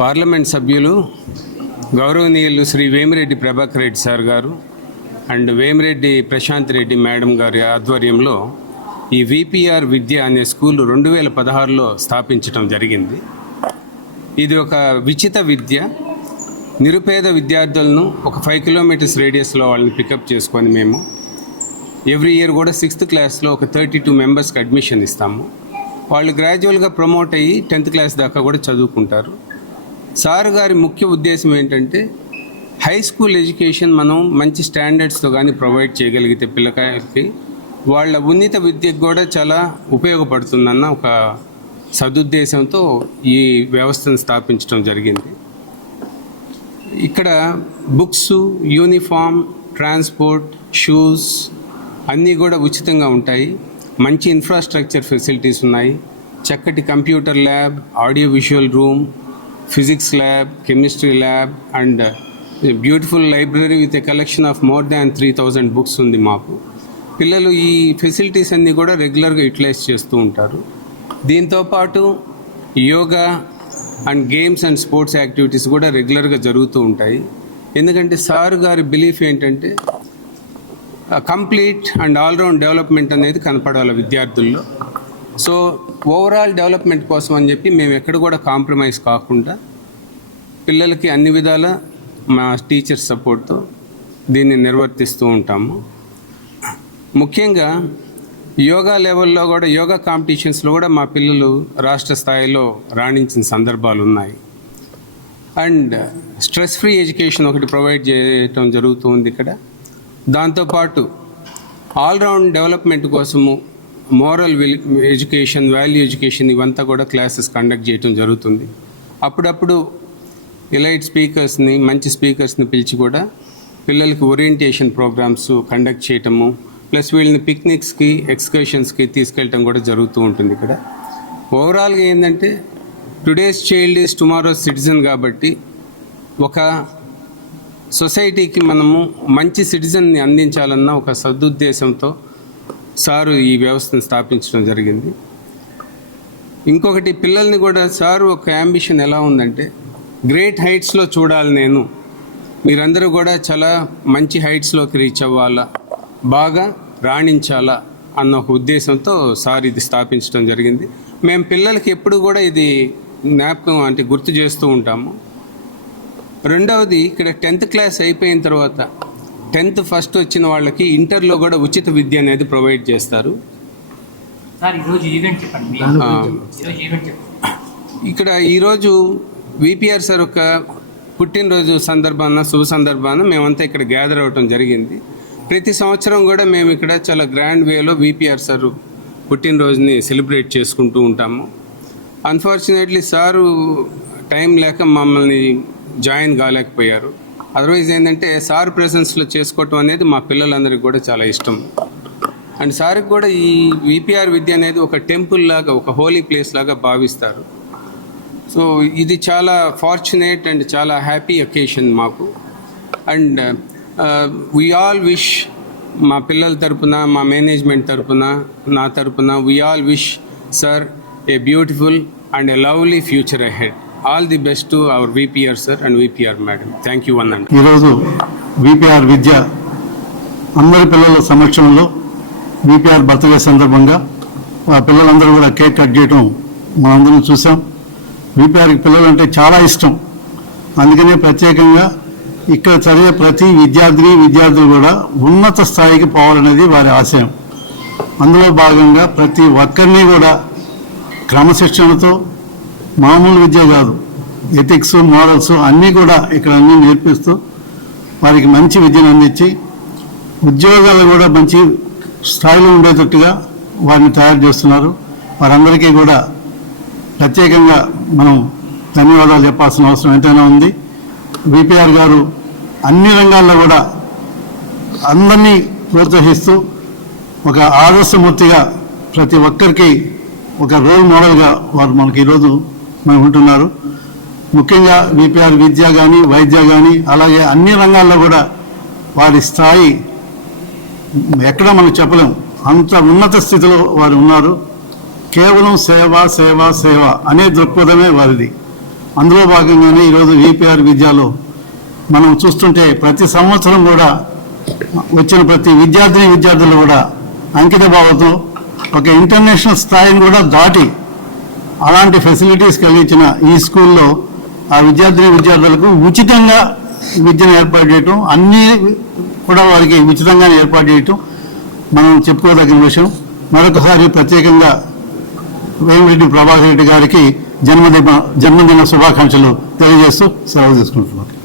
Parliament సభ్యులు గౌరవనీయులు Shri Vemireddy Prabhakar Reddy sir గారు అండ్ వేమిరెడ్డి ప్రశాంత్ రెడ్డి మేడం గారి ఆధ్వర్యంలో ఈ విపిఆర్ విద్య అనే స్కూల్ రెండు వేల పదహారులో స్థాపించడం జరిగింది. ఇది ఒక విచిత విద్య. నిరుపేద విద్యార్థులను ఒక ఫైవ్ కిలోమీటర్స్ రేడియస్లో వాళ్ళని పికప్ చేసుకొని మేము ఎవ్రీ ఇయర్ కూడా సిక్స్త్ క్లాస్లో ఒక థర్టీ టూ మెంబర్స్కి అడ్మిషన్ ఇస్తాము. వాళ్ళు గ్రాడ్యువల్గా ప్రమోట్ అయ్యి టెన్త్ క్లాస్ దాకా కూడా చదువుకుంటారు. సార్ గారి ముఖ్య ఉద్దేశం ఏంటంటే హై స్కూల్ ఎడ్యుకేషన్ మనం మంచి స్టాండర్డ్స్తో కానీ ప్రొవైడ్ చేయగలిగితే పిల్లకాయలకి వాళ్ళ ఉన్నత విద్యకు కూడా చాలా ఉపయోగపడుతుందన్న ఒక సదుద్దేశంతో ఈ వ్యవస్థను స్థాపించడం జరిగింది. ఇక్కడ బుక్స్ యూనిఫామ్ ట్రాన్స్పోర్ట్ షూస్ అన్నీ కూడా ఉచితంగా ఉంటాయి. మంచి ఇన్ఫ్రాస్ట్రక్చర్ ఫెసిలిటీస్ ఉన్నాయి. చక్కటి computer lab audio visual room physics lab chemistry lab and beautiful library with a collection of more than three thousand books ఉంది మాకు. పిల్లలు ఈ ఫెసిలిటీస్ అన్నీ కూడా రెగ్యులర్గా యూటిలైజ్ చేస్తూ ఉంటారు. దీంతో పాటు yoga and games and sports activities కూడా రెగ్యులర్గా జరుగుతూ ఉంటాయి. ఎందుకంటే సార్ గారి బిలీఫ్ ఏంటంటే కంప్లీట్ అండ్ ఆల్రౌండ్ డెవలప్మెంట్ అనేది కనపడాలి విద్యార్థుల్లో. సో ఓవరాల్ డెవలప్మెంట్ కోసం అని చెప్పి మేము ఎక్కడ కూడా కాంప్రమైజ్ కాకుండా పిల్లలకి అన్ని విధాల మా టీచర్ సపోర్ట్తో దీన్ని నిర్వర్తిస్తూ ఉంటాము. ముఖ్యంగా యోగా లెవెల్లో కూడా యోగా కాంపిటీషన్స్లో కూడా మా పిల్లలు రాష్ట్ర స్థాయిలో రాణించిన సందర్భాలు ఉన్నాయి. అండ్ స్ట్రెస్ ఫ్రీ ఎడ్యుకేషన్ ఒకటి ప్రొవైడ్ చేయటం జరుగుతుంది ఇక్కడ. దాంతోపాటు ఆల్రౌండ్ డెవలప్మెంట్ కోసము మోరల్ ఎడ్యుకేషన్ వాల్యూ ఎడ్యుకేషన్ ఇవంతా కూడా క్లాసెస్ కండక్ట్ చేయటం జరుగుతుంది. అప్పుడప్పుడు ఎలైట్ స్పీకర్స్ని మంచి స్పీకర్స్ని పిలిచి కూడా పిల్లలకి ఓరియంటేషన్ ప్రోగ్రామ్స్ కండక్ట్ చేయటము ప్లస్ వీళ్ళని పిక్నిక్స్కి ఎక్స్కర్షన్స్కి తీసుకెళ్ళటం కూడా జరుగుతూ ఉంటుంది ఇక్కడ. ఓవరాల్గా ఏంటంటే today's child is tomorrow citizen కాబట్టి ఒక సొసైటీకి మనము మంచి సిటిజన్ని అందించాలన్న ఒక సదుద్దేశంతో సారు ఈ వ్యవస్థను స్థాపించడం జరిగింది. ఇంకొకటి పిల్లల్ని కూడా సారు ఒక అంబిషన్ ఎలా ఉందంటే గ్రేట్ హైట్స్లో చూడాలి నేను. మీరందరూ కూడా చాలా మంచి హైట్స్లోకి రీచ్ అవ్వాలా బాగా రాణించాలా అన్న ఒక ఉద్దేశంతో సార్ ఇది స్థాపించడం జరిగింది. మేము పిల్లలకి ఎప్పుడు కూడా ఇది జ్ఞాపకం అంటే గుర్తు చేస్తూ ఉంటాము. రెండవది ఇక్కడ టెన్త్ క్లాస్ అయిపోయిన తర్వాత టెన్త్ ఫస్ట్ వచ్చిన వాళ్ళకి ఇంటర్లో కూడా ఉచిత విద్య అనేది ప్రొవైడ్ చేస్తారు. ఇక్కడ ఈరోజు విపిఆర్ సార్ ఒక పుట్టినరోజు సందర్భాన శుభ సందర్భాన మేమంతా ఇక్కడ గ్యాదర్ అవ్వటం జరిగింది. ప్రతి సంవత్సరం కూడా మేము ఇక్కడ చాలా గ్రాండ్ వేలో విపిఆర్ సార్ పుట్టినరోజుని సెలబ్రేట్ చేసుకుంటూ ఉంటాము. అన్ఫార్చునేట్లీ సారు టైం లేక మమ్మల్ని జాయిన్ కాలేకపోయారు. అదర్వైజ్ ఏంటంటే సార్ ప్రెసెన్స్లో చేసుకోవటం అనేది మా పిల్లలందరికీ కూడా చాలా ఇష్టం. అండ్ సార్కి కూడా ఈ విపిఆర్ విద్య అనేది ఒక టెంపుల్ లాగా ఒక హోలీ ప్లేస్ లాగా భావిస్తారు. సో ఇది చాలా ఫార్చునేట్ అండ్ చాలా హ్యాపీ అకేషన్ మాకు. అండ్ వీ ఆల్ విష్ మా పిల్లల తరపున మా మేనేజ్మెంట్ తరపున నా తరపున we all wish sir a beautiful and a lovely future ahead all the best to our VPR sir and VPR madam thank you one and ఈరోజు VPR Vidya అందరి పిల్లల సమక్షంలో విపిఆర్ బర్త్డే సందర్భంగా ఆ పిల్లలందరూ కూడా కేక్ కట్ చేయటం మనందరం చూసాం. విపిఆర్కి పిల్లలంటే చాలా ఇష్టం. అందుకనే ప్రత్యేకంగా ఇక్కడ చదివే ప్రతి విద్యార్థిని విద్యార్థులు కూడా ఉన్నత స్థాయికి పోవాలనేది వారి ఆశయం. అందులో భాగంగా ప్రతి ఒక్కరిని కూడా క్రమశిక్షణతో మామూలు విద్య కాదు. ఎథిక్స్ మోరల్స్ అన్నీ కూడా ఇక్కడ అన్నీ నేర్పిస్తూ వారికి మంచి విద్యను అందించి ఉద్యోగాలు కూడా మంచి స్థాయిలో ఉండేటట్టుగా వారిని తయారు చేస్తున్నారు. వారందరికీ కూడా ప్రత్యేకంగా మనం ధన్యవాదాలు చెప్పాల్సిన అవసరం ఎంతైనా ఉంది. విపిఆర్ గారు అన్ని రంగాల్లో కూడా అందరినీ ప్రోత్సహిస్తూ ఒక ఆదర్శమూర్తిగా ప్రతి ఒక్కరికి ఒక రోల్ మోడల్గా వారు మనకి ఈరోజు మనకు ఉంటున్నారు. ముఖ్యంగా విపిఆర్ విద్య కానీ వైద్య కానీ అలాగే అన్ని రంగాల్లో కూడా వారి స్థాయి ఎక్కడ మనం చెప్పలేం. అంత ఉన్నత స్థితిలో వారు ఉన్నారు. కేవలం సేవ సేవ సేవ అనే దృక్పథమే వారిది. అందులో భాగంగానే ఈరోజు విపిఆర్ విద్యలో మనం చూస్తుంటే ప్రతి సంవత్సరం కూడా వచ్చిన ప్రతి విద్యార్థిని విద్యార్థులు కూడా అంకిత భావంతో ఒక ఇంటర్నేషనల్ స్థాయిని కూడా దాటి అలాంటి ఫెసిలిటీస్ కలిగించిన ఈ స్కూల్లో ఆ విద్యార్థిని విద్యార్థులకు ఉచితంగా విద్యను ఏర్పాటు చేయటం అన్నీ కూడా వారికి ఉచితంగానే ఏర్పాటు చేయటం మనం చెప్పుకోదగిన విషయం. మరొకసారి ప్రత్యేకంగా వేమిరెడ్డి ప్రభాకర్ రెడ్డి గారికి జన్మదిన జన్మదిన శుభాకాంక్షలు తెలియజేస్తూ సెలవు తీసుకుంటున్నాను